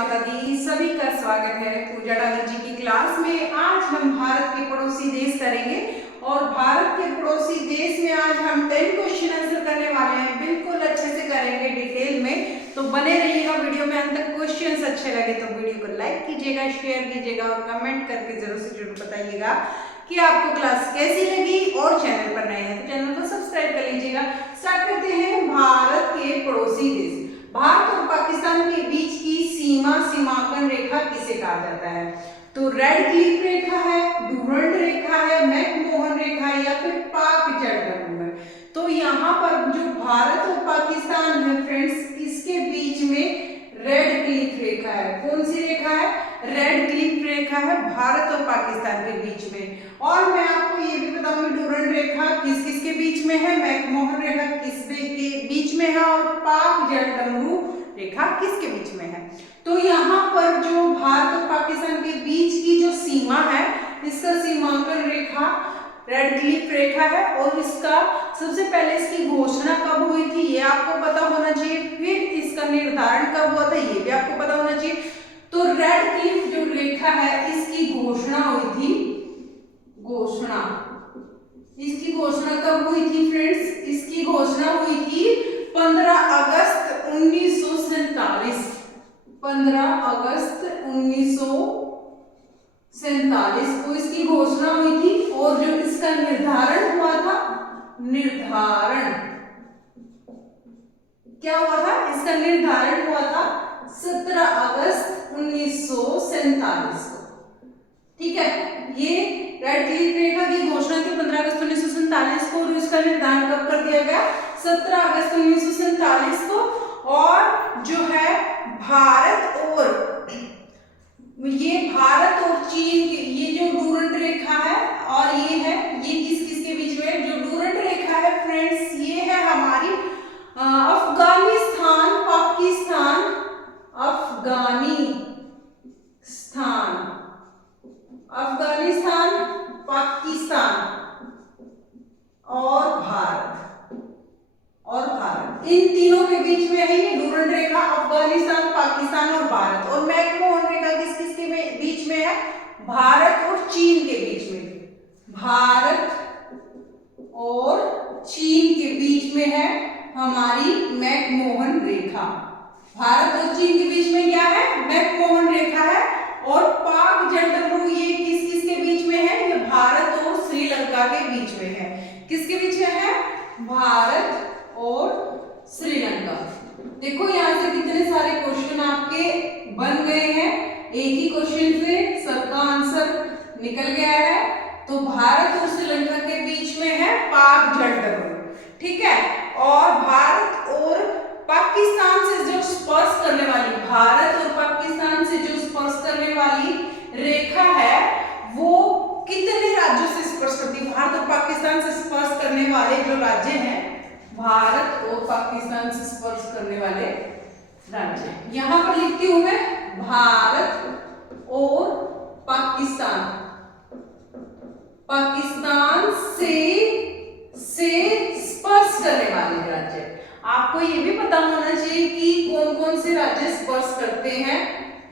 माता दी। सभी का स्वागत है पूजा डाली जी की क्लास में। आज हम भारत के पड़ोसी देश करेंगे और भारत के पड़ोसी देश में आज हम 10 क्वेश्चन आंसर करने वाले हैं। बिल्कुल अच्छे से करेंगे डिटेल में, तो बने रहिएगा वीडियो में अंत तक। क्वेश्चंस अच्छे लगे तो वीडियो को लाइक कीजिएगा, शेयर कीजिएगा और कमेंट करके जरूर से जरूर बताइएगा कि आपको क्लास कैसी लगी। और चैनल पर नए हैं तो चैनल को सब्सक्राइब कर लीजिएगा। स्टार्ट करते हैं। भारत के पड़ोसी देश। भारत और पाकिस्तान के बीच की सीमांकन रेखा किसे कहा जाता है? तो रेड क्लिफ रेखा है, डूरंट रेखा है, मैकमोहन रेखा है या फिर पाक जलदंडु है। तो यहाँ पर जो भारत और पाकिस्तान है फ्रेंड्स, इसके बीच में रेड क्लिफ रेखा है। कौन सी रेखा है? रेड क्लिफ रेखा है भारत और पाकिस्तान के बीच में। और मैं आपको ये भी बताऊंगी डूरंट रेखा किस किस के बीच में है, मैकमोहन रेखा किस के बीच में है और पाक जलदंडु रेखा किसके बीच में है। तो यहाँ पर जो भारत और पाकिस्तान के बीच की जो सीमा है, इसका सीमांकन रेखा रेड क्लिफ रेखा है। और इसका सबसे पहले इसकी घोषणा कब हुई थी ये आपको पता होना चाहिए। फिर इसका निर्धारण कब हुआ था ये भी आपको पता होना चाहिए। तो रेड क्लिफ जो रेखा है इसकी घोषणा हुई थी। इसकी घोषणा कब हुई थी फ्रेंड्स? इसकी घोषणा हुई थी 15 अगस्त 1947। 15 अगस्त 1947 को इसकी घोषणा हुई थी। और जो इसका निर्धारण हुआ था, क्या हुआ था? इसका निर्धारण हुआ था 17 अगस्त 1947 को। ठीक है, ये रेड क्लिफ रेखा की घोषणा थी 15 अगस्त 1947 को और इसका निर्धारण कब कर दिया गया? 17 अगस्त 1947 को। और जो है भारत और चीन के ये जो डूरंट रेखा है और ये है, ये किस किस के बीच में? जो डूरंट रेखा है फ्रेंड्स, ये है हमारी अफगानिस्तान पाकिस्तान और भारत इन तीनों के बीच में है ये डूरंट रेखा। अफगानिस्तान, पाकिस्तान और भारत। और मैकमोहन रेखा किस किस के बीच में है? भारत और चीन के बीच में। भारत और चीन के बीच में है हमारी मैकमोहन रेखा। भारत और चीन के बीच में क्या है? मैकमोहन रेखा है। और पाक जलदंडु ये किस किस के बीच में है? ये भारत और श्रीलंका के बीच में है। किसके बीच में है? भारत और श्रीलंका। देखो यहाँ से कितने सारे क्वेश्चन आपके बन गए हैं। एक ही क्वेश्चन से सबका आंसर निकल गया है। तो भारत और श्रीलंका के बीच में है पाक जलदंडु। ठीक है, और भारत और पाकिस्तान से जो स्पर्श करने वाली, भारत और पाकिस्तान से जो स्पर्श करने वाली रेखा है वो कितने राज्यों से स्पर्श करती है? भारत और पाकिस्तान से स्पर्श करने वाले जो राज्य हैं, भारत और पाकिस्तान से स्पर्श करने वाले राज्य, यहां पर लिखती हूं मैं भारत और पाकिस्तान से स्पर्श करने वाले राज्य। आपको ये भी पता होना चाहिए कि कौन कौन से राज्य स्पर्श करते हैं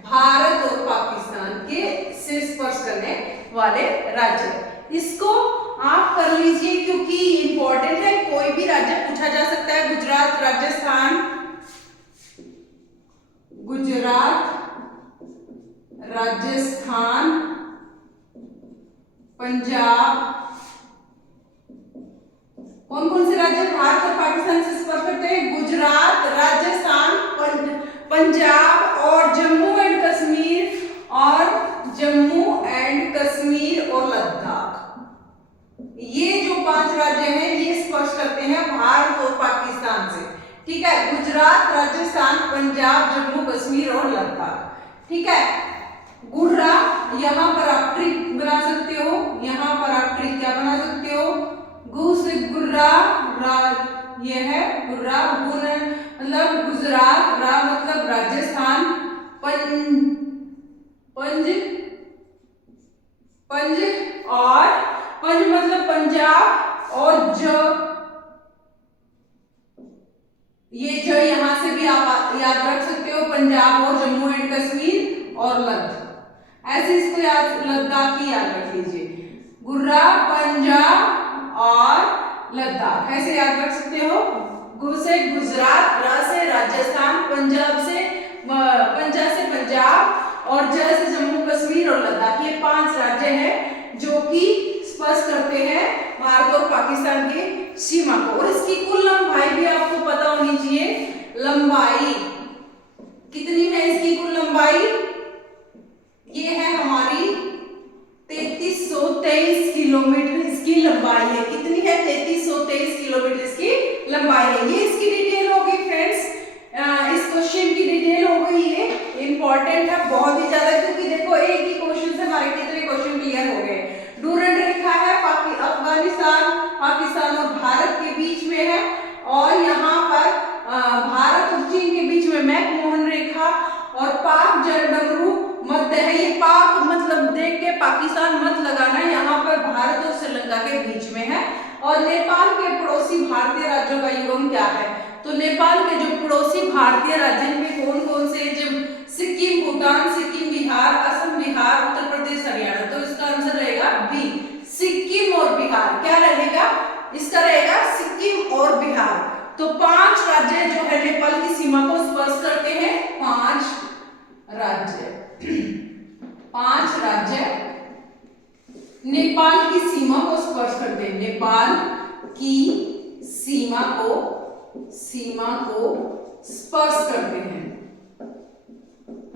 भारत और पाकिस्तान के से स्पर्श करने वाले राज्य। इसको आप कर लीजिए क्योंकि इंपॉर्टेंट है। कोई भी राज्य पूछा जा सकता है। गुजरात, राजस्थान, पंजाब। कौन कौन से राज्य भारत और पाकिस्तान से स्पर्श करते हैं? गुजरात, राजस्थान, पंजाब और जम्मू एंड कश्मीर और लद्दाख। ये जो 5 राज्य हैं ये स्पर्श करते हैं भारत और पाकिस्तान से। ठीक है, गुजरात, राजस्थान, पंजाब, जम्मू कश्मीर और लद्दाख। ठीक है, गुर्रा, यहाँ पर आप ट्रिक बना सकते हो। यहाँ पर आप ट्रिक क्या बना सकते हो? गु से गुर्रा, ये है गुर्रा, गुन मतलब गुजरात, रा मतलब राजस्थान, पंज और पंज मतलब पंजाब और ये ज यहाँ यहाँ से भी आप याद रख सकते हो पंजाब और जम्मू एंड कश्मीर और लद्दाख, ऐसे इसको याद, लद्दाख ही याद रख लीजिए। गुर्रा, पंजाब और लद्दाख ऐसे याद रख सकते हो। गु से गुजरात, रा से राजस्थान, पंजाब से पंजाब और ज से जम्मू कश्मीर और लद्दाख, ये 5 राज्य हैं जो कि स्पर्श करते हैं भारत और पाकिस्तान के सीमा को। और इसकी कुल लंबाई भी आपको पता होनी चाहिए। लंबाई कितनी है इसकी कुल लंबाई? ये है हमारी 3323 किलोमीटर इसकी लंबाई है। कितनी है? 3323 किलोमीटर इसकी लंबाई है। ये इसकी डिटेल होगी फ्रेंड्स, इस क्वेश्चन की डिटेल हो गई। ये इंपॉर्टेंट है बहुत ही ज्यादा, क्योंकि देखो एक ही क्वेश्चन से हमारे कितने क्वेश्चन क्लियर हो गए। डूरंड रेखा है अफगानिस्तान, पाकिस्तान और भारत के बीच में है, और यहाँ पर भारत और चीन के बीच में मैकमोहन रेखा और पाक जलडमरू मध्य है। ये पाक मतलब देख के पाकिस्तान मत लगाना, यहाँ पर भारत और श्रीलंका के बीच में है। और नेपाल के पड़ोसी भारतीय राज्यों का युग्म क्या है? तो नेपाल के जो पड़ोसी भारतीय राज्य में कौन कौन से? जब सिक्किम, भूटान, सिक्किम, बिहार, असम, बिहार, उत्तर प्रदेश, हरियाणा। तो इसका आंसर रहेगा बी, सिक्किम और बिहार। क्या रहेगा इसका? रहेगा सिक्किम और बिहार। तो 5 राज्य जो है नेपाल की सीमा को स्पर्श करते हैं। 5 राज्य नेपाल की सीमा को स्पर्श करते हैं। नेपाल की सीमा को स्पर्श करते हैं।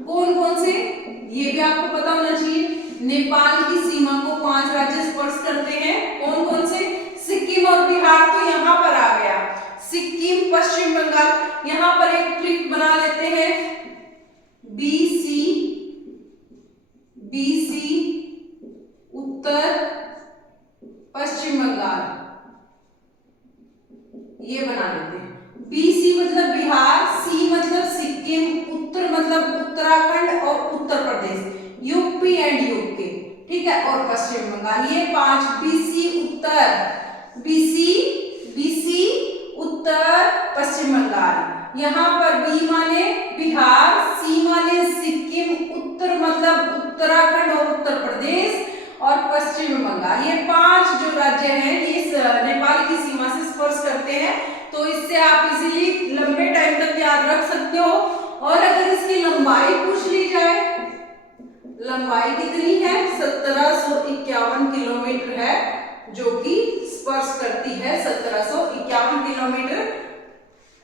कौन कौन से? ये भी आपको पता होना चाहिए। नेपाल की सीमा को 5 राज्य स्पर्श करते हैं। कौन कौन से? सिक्किम और बिहार तो यहाँ पर आ गया। सिक्किम, पश्चिम बंगाल। यहाँ पर एक ट्रिक बना लेते हैं, BC उत्तर पश्चिम बंगाल, ये बना लेते हैं। BC मतलब बिहार, C मतलब सिक्किम, उत्तर मतलब उत्तराखंड और Uttar Pradesh, UP and UK, ठीक है, और पश्चिम बंगाल। ये 5 BC उत्तर पश्चिम बंगाल। यहाँ पर B माने बिहार, C माने सिक्किम, उत्तर मतलब उत्तराखंड और उत्तर प्रदेश, और पश्चिम बंगाल। ये 5 जो राज्य हैं ये नेपाल की सीमा से स्पर्श करते हैं। तो इससे आप इजीली लंबे टाइम तक याद रख सकते हो। और अगर इसकी लंबाई पूछ ली जाए, लंबाई कितनी है? 1751 किलोमीटर है, जो कि स्पर्श करती है 1751 किलोमीटर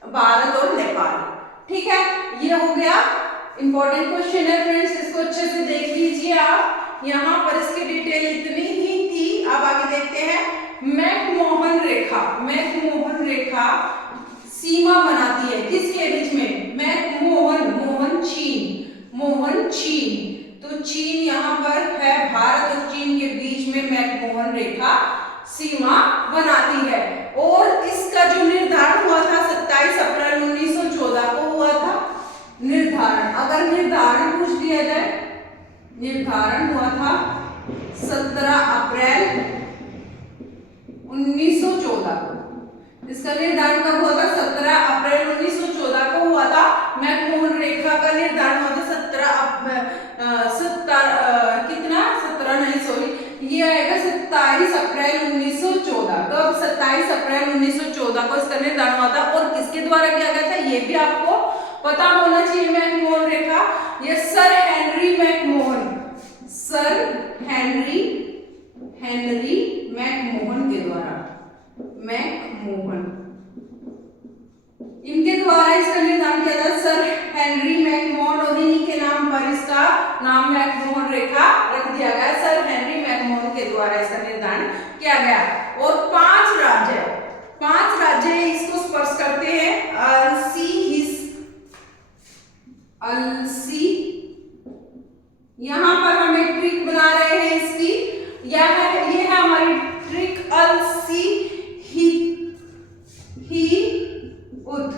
भारत और नेपाल। ठीक है, ये हो गया इंपॉर्टेंट क्वेश्चन है फ्रेंड्स, इसको अच्छे से देख लीजिए आप। यहाँ पर इसकी डिटेल इतनी ही थी। अब आगे देखते हैं मैकमोहन रेखा सीमा बनाती है किसके बीच में? मोहन चीन। तो चीन यहाँ पर है, भारत और चीन के बीच में मैकमोहन रेखा सीमा बनाती है। और इसका जो निर्धारण हुआ था 27 अप्रैल 1914 को हुआ था निर्धारण। अगर निर्धारण पूछ लिया जाए, निर्धारण हुआ था 17 अप्रैल 1914 को। इसका निर्धारण कब हुआ था? 17 अप्रैल 1914 को हुआ था। मैकमोहन रेखा का निर्धारण हुआ था 27 अप्रैल 1914। कब? 27 अप्रैल 1914 को इसका निर्धारण हुआ था। और किसके द्वारा किया गया था ये भी आपको पता होना चाहिए। मैकमोहन रेखा ये सर हेनरी मैकमोहन के द्वारा, इनके द्वारा इसका निर्धारण किया था, सर हेनरी मैकमोहन, और इन्हीं के नाम पर इसका नाम मैकमोहन रेखा रख दिया गया। सर हेनरी मैकमोहन के द्वारा इसका निर्धारण किया गया। और 5 राज्य इसको स्पर्श करते हैं। अलसी, यहाँ पर हम एक ट्रिक बना रहे हैं इसकी, ये है हमारी ट्रिक अलसी ही उद।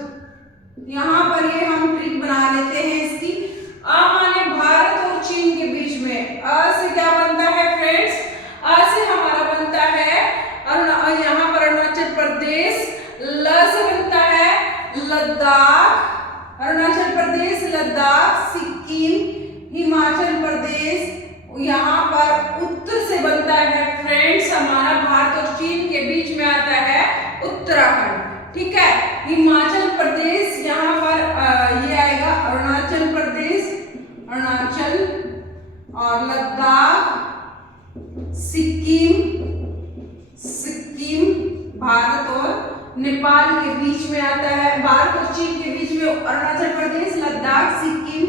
यहाँ पर ये हम ट्रिक बना लेते हैं इसकी। माने भारत और चीन के बीच में से क्या बनता है फ्रेंड्स? से हमारा बनता है यहाँ पर अरुणाचल प्रदेश, ल से बनता है लद्दाख, अरुणाचल प्रदेश, लद्दाख, सिक्किम, हिमाचल प्रदेश, यहाँ पर उत्तर से बनता है फ्रेंड्स, हमारा भारत और चीन के बीच में आता है उत्तराखंड, ठीक है। हिमाचल प्रदेश यहाँ पर ये आएगा अरुणाचल प्रदेश, अरुणाचल, और लद्दाख, सिक्किम, भारत और नेपाल के बीच में आता है, भारत और चीन के बीच में अरुणाचल प्रदेश, लद्दाख, सिक्किम,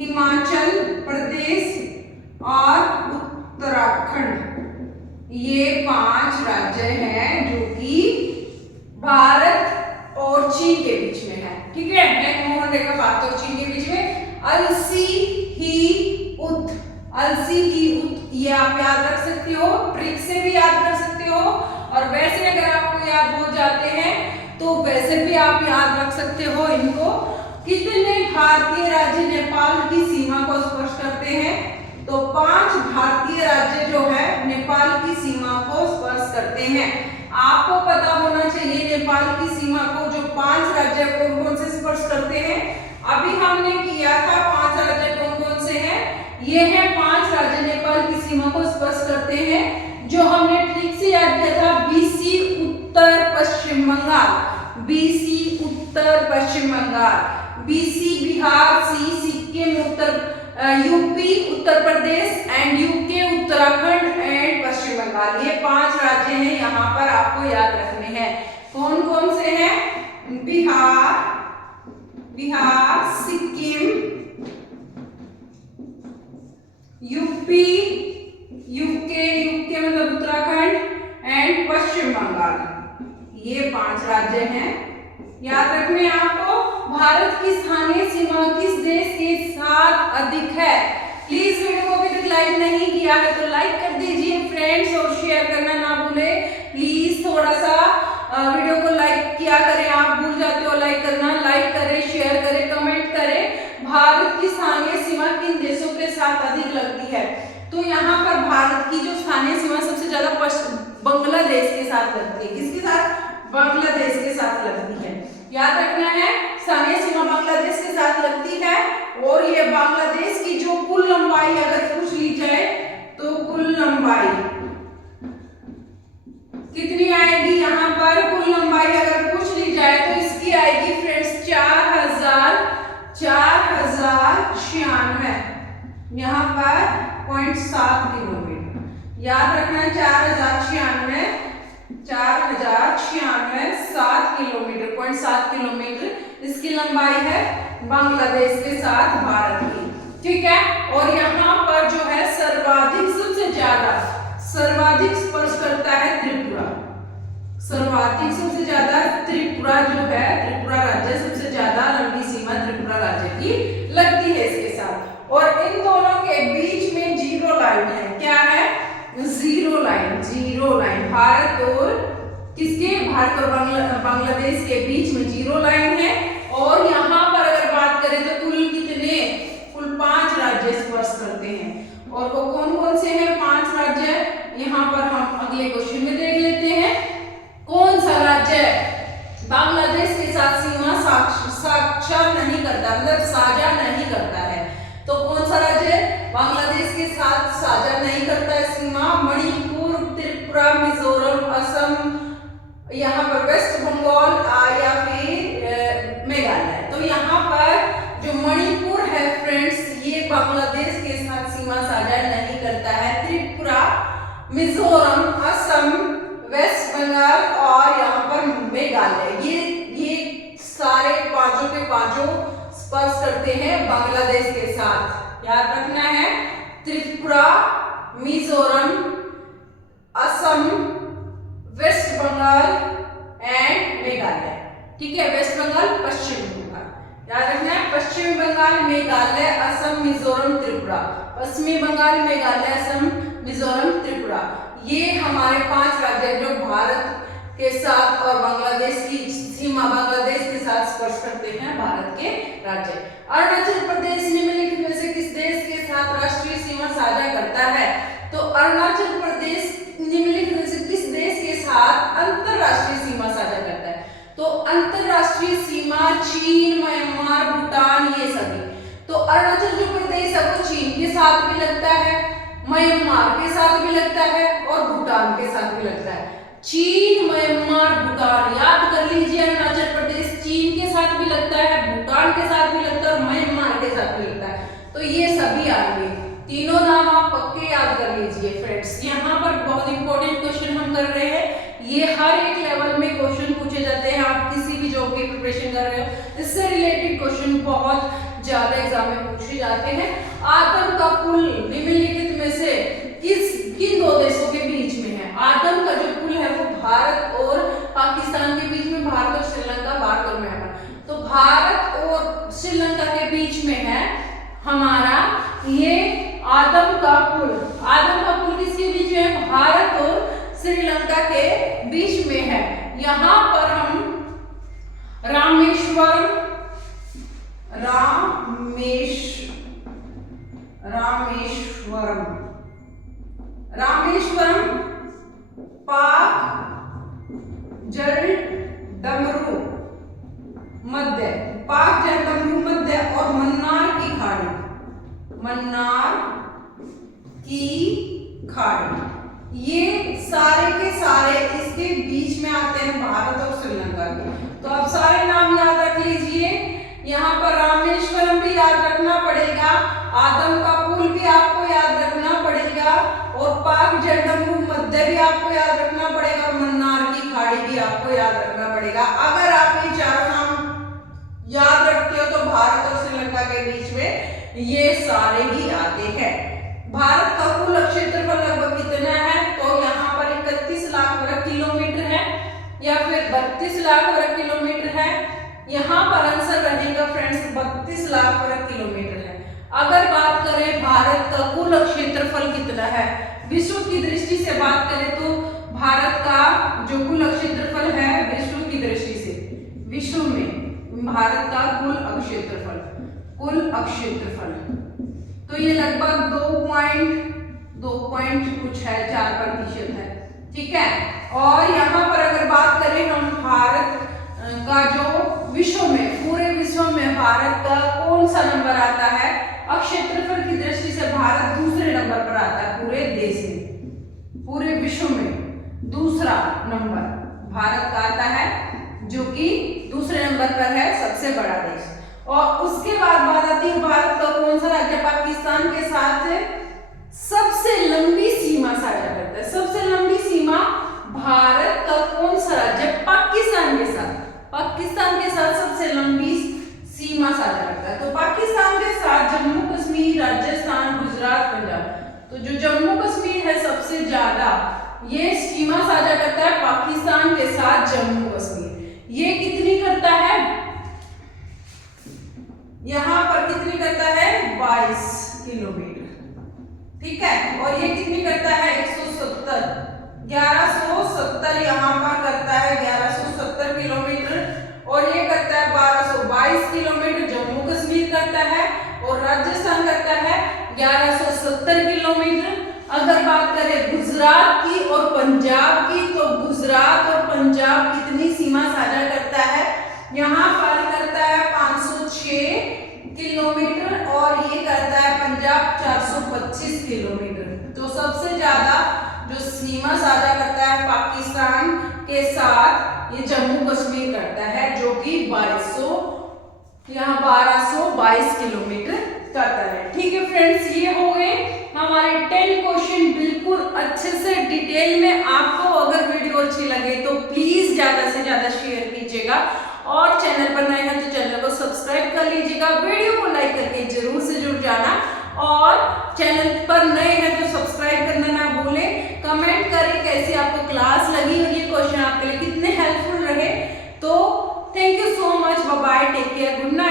हिमाचल प्रदेश और उत्तराखंड, ये 5 राज्य हैं जो कि भारत और चीन के बीच में है, ठीक है। मैकमोहन रेखा भारत और चीन के बीच में। अलसी ही उत, अलसी ही उत, ये आप याद रख सकते हो, ट्रिक से भी याद कर सकते हो, और वैसे अगर आपको याद हो जाते हैं तो वैसे भी आप याद रख सकते हो इनको। कितने भारतीय राज्य नेपाल की सीमा को स्पर्श करते हैं? तो 5 भारतीय राज्य जो है नेपाल की सीमा को स्पर्श करते हैं। आपको पता होना चाहिए नेपाल की सीमा को जो 5 राज्य कौन कौन से स्पर्श करते हैं। अभी हमने किया था 5 राज्य कौन कौन से हैं, ये है 5 राज्य नेपाल की सीमा को स्पर्श करते हैं, जो हमने ट्रिक से याद किया था। बीसी उत्तर पश्चिम बंगाल, बीसी उत्तर पश्चिम Bengal, BC Bihar, C Sikkim, UP Uttar Pradesh, and UK Uttarakhand and Paschim Bangal, ये 5 राज्य हैं, यहाँ पर आपको याद रखने हैं। कौन कौन से हैं? बिहार, सिक्किम, यूपी, यूके मतलब उत्तराखंड एंड पश्चिम बंगाल, ये 5 राज्य हैं, याद रखने आपको। भारत की स्थानीय सीमा किस देश के साथ अधिक है? प्लीज वीडियो को अभी तक लाइक नहीं किया है तो लाइक कर दीजिए फ्रेंड्स, और शेयर करना ना भूलें प्लीज। थोड़ा सा वीडियो को लाइक किया करें, आप भूल जाते हो लाइक करना, लाइक करें, शेयर करें, कमेंट करें। भारत की स्थानीय सीमा किन देशों के साथ अधिक लगती है? तो यहाँ पर भारत की जो स्थानीय सीमा सबसे ज्यादा बांग्लादेश के साथ लगती है। किसके साथ? बांग्लादेश के साथ लगती है, याद रखना है। स्थानीय सीमा बांग्लादेश के साथ लगती है, और ये बांग्लादेश की जो कुल लंबाई अगर पूछ ली जाए तो कुल लंबाई कितनी आएगी? यहाँ पर कुल लंबाई अगर पूछ ली जाए तो इसकी आएगी फ्रेंड्स 4096, यहाँ पर 0.7 किलोमीटर, याद रखना 4096, 7 किलोमीटर, 0.7 किलोमीटर इसकी लंबाई है बांग्लादेश के साथ भारत की, ठीक है। और यहाँ पर जो है सर्वाधिक स्पर्श करता है त्रिपुरा, सर्वाधिक सबसे ज्यादा त्रिपुरा जो है, त्रिपुरा राज्य सबसे ज्यादा लंबी सीमा त्रिपुरा राज्य की लगती है इसके साथ। और इन दोनों के बीच में जीरो लाइन है, क्या है? जीरो लाइन, भारत और किसके? भारत और बांग्लादेश के बीच में जीरो लाइन है। और यहाँ पर अगर बात करें तो कुल 5 राज्य स्पर्श करते हैं, और वो कौन कौन से हैं 5 राज्य? यहाँ पर हम अगले क्वेश्चन में देख लेते हैं। कौन सा राज्य बांग्लादेश के साथ सीमा साझा नहीं करता, मतलब साझा नहीं करता है? तो कौन सा राज्य बांग्लादेश के साथ साझा नहीं करता है सीमा? मणिपुर, त्रिपुरा, मिजोरम, असम, यहाँ पर वेस्ट बंगाल या फिर मेघालय। तो यहाँ पर जो मणिपुर है फ्रेंड्स, ये बांग्लादेश के साथ सीमा साझा नहीं करता है। त्रिपुरा, मिजोरम, असम, वेस्ट बंगाल और यहाँ पर मेघालय, ये सारे पांचों के पांचों स्पर्श करते हैं बांग्लादेश के साथ, याद रखना है। त्रिपुरा, मिजोरम, असम, वेस्ट बंगाल एंड मेघालय, ठीक है। वेस्ट बंगाल, पश्चिम बंगाल, याद रखना है। पश्चिम बंगाल, मेघालय, असम, मिजोरम, त्रिपुरा। पश्चिमी बंगाल, मेघालय, असम, मिजोरम, त्रिपुरा, ये हमारे 5 राज्य जो भारत के साथ और बांग्लादेश की सीमा बांग्लादेश के साथ स्पर्श करते हैं भारत के राज्य। अरुणाचल प्रदेश निम्नलिखित में से किस देश के साथ राष्ट्रीय सीमा साझा करता है? तो अरुणाचल प्रदेश निम्नलिखित में से किस देश के साथ अंतरराष्ट्रीय सीमा साझा करता है? तो अंतरराष्ट्रीय सीमा चीन, म्यांमार, भूटान, ये सभी। तो अरुणाचल जो प्रदेश है वो चीन के साथ भी लगता है, म्यांमार के साथ भी लगता है और भूटान के साथ भी लगता है। चीन, म्यांमार, भूटान, याद कर लीजिए। अरुणाचल प्रदेश चीन के साथ भी लगता है, भूटान के साथ भी लगता है और म्यांमार के साथ भी लगता है। तो ये सभी आएंगे, तीनों नाम आप पक्के याद कर लीजिए फ्रेंड्स। यहाँ पर बहुत इंपॉर्टेंट क्वेश्चन हम कर रहे हैं, ये हर एक लेवल में क्वेश्चन पूछे जाते हैं। आप किसी भी जॉब की प्रिपरेशन कर रहे हो, इससे रिलेटेड क्वेश्चन बहुत ज्यादा एग्जाम में पूछे जाते हैं। आतंक का पुल निम्नलिखित में से किन दो देशों के बीच में है? आतंक का जो पुल है वो भारत और पाकिस्तान के बीच में, भारत और श्रीलंका, भारत और म्यांमार, तो भारत और श्रीलंका के बीच में है हमारा ये आदम का पुल। आदम का पुल किसके बीच में है? भारत और श्रीलंका के बीच में है। यहाँ पर हम रामेश्वरम पाक जलडमरू मध्य, पाक जलडमरू मध्य और मन्नार की खाड़ी, ये सारे के सारे इसके बीच में आते हैं, भारत और श्रीलंका के। तो आप सारे नाम याद रख लीजिए। यहाँ पर रामेश्वरम भी याद रखना पड़ेगा, आदम का पुल भी आपको याद रखना पड़ेगा और पाक जलडमरू मध्य भी आपको याद रखना पड़ेगा और मन्नार की खाड़ी भी आपको याद रखना पड़ेगा। अगर आप ये चारों नाम याद रखते हो तो भारत और श्रीलंका के बीच में ये सारे ही आते हैं। भारत का कुल क्षेत्रफल लगभग कितना है? तो यहाँ पर 31 लाख वर्ग किलोमीटर है या फिर 32 लाख वर्ग किलोमीटर है। यहाँ पर आंसर रहेगा फ्रेंड्स 32 लाख वर्ग किलोमीटर है। अगर बात करें भारत का कुल क्षेत्रफल कितना है, विश्व की दृष्टि से बात करें तो भारत का जो कुल क्षेत्रफल है विश्व की दृष्टि से, विश्व में भारत का कुल क्षेत्रफल तो ये लगभग 2 कुछ है, 4% है, ठीक है। और यहाँ पर अगर बात करें हम भारत का जो विश्व में, पूरे विश्व में भारत का कौन सा नंबर आता है? क्षेत्रफल की दृष्टि से भारत दूसरे नंबर पर आता है पूरे देश में, पूरे विश्व में दूसरा नंबर भारत का आता है, जो कि दूसरे नंबर पर है, सबसे बड़ा देश। और उसके बाद बात आती है भारत का कौन सा राज्य पाकिस्तान के साथ सबसे लंबी सीमा साझा करता है? सबसे लंबी सीमा भारत का कौन सा राज्य पाकिस्तान के साथ सबसे लंबी सीमा साझा करता है? तो पाकिस्तान के साथ जम्मू कश्मीर, राजस्थान, गुजरात, पंजाब। तो जो जम्मू कश्मीर है सबसे ज्यादा ये सीमा साझा करता है पाकिस्तान के साथ, जम्मू कश्मीर। ये कितनी करता है? यहाँ पर कितनी करता है? 22 किलोमीटर, ठीक है। और ये कितनी करता है? 1170 यहाँ पर करता है 1170 किलोमीटर। और ये करता है 1222 किलोमीटर, जम्मू कश्मीर करता है। और राजस्थान करता है 1170 किलोमीटर। अगर बात करें गुजरात की और पंजाब की, तो गुजरात और पंजाब कितनी सीमा साझा करता है? यहाँ पर करता है 506 किलोमीटर और ये करता है पंजाब 425 किलोमीटर। तो सबसे ज्यादा जो सीमा साझा करता है पाकिस्तान के साथ ये जम्मू कश्मीर करता है, जो कि 1222 किलोमीटर करता है, ठीक है फ्रेंड्स। ये हो गए हमारे 10 क्वेश्चन बिल्कुल अच्छे से डिटेल में। आपको अगर वीडियो अच्छी लगे तो प्लीज ज्यादा से ज्यादा शेयर कीजिएगा और चैनल पर नए हैं तो चैनल को सब्सक्राइब कर लीजिएगा, वीडियो को लाइक करके जरूर से जुड़ जाना और चैनल पर नए हैं तो सब्सक्राइब करना ना भूलें। कमेंट करें कैसी आपको क्लास लगी और ये क्वेश्चन आपके लिए कितने हेल्पफुल रहे। तो thank you so much, bye bye, take care, good night.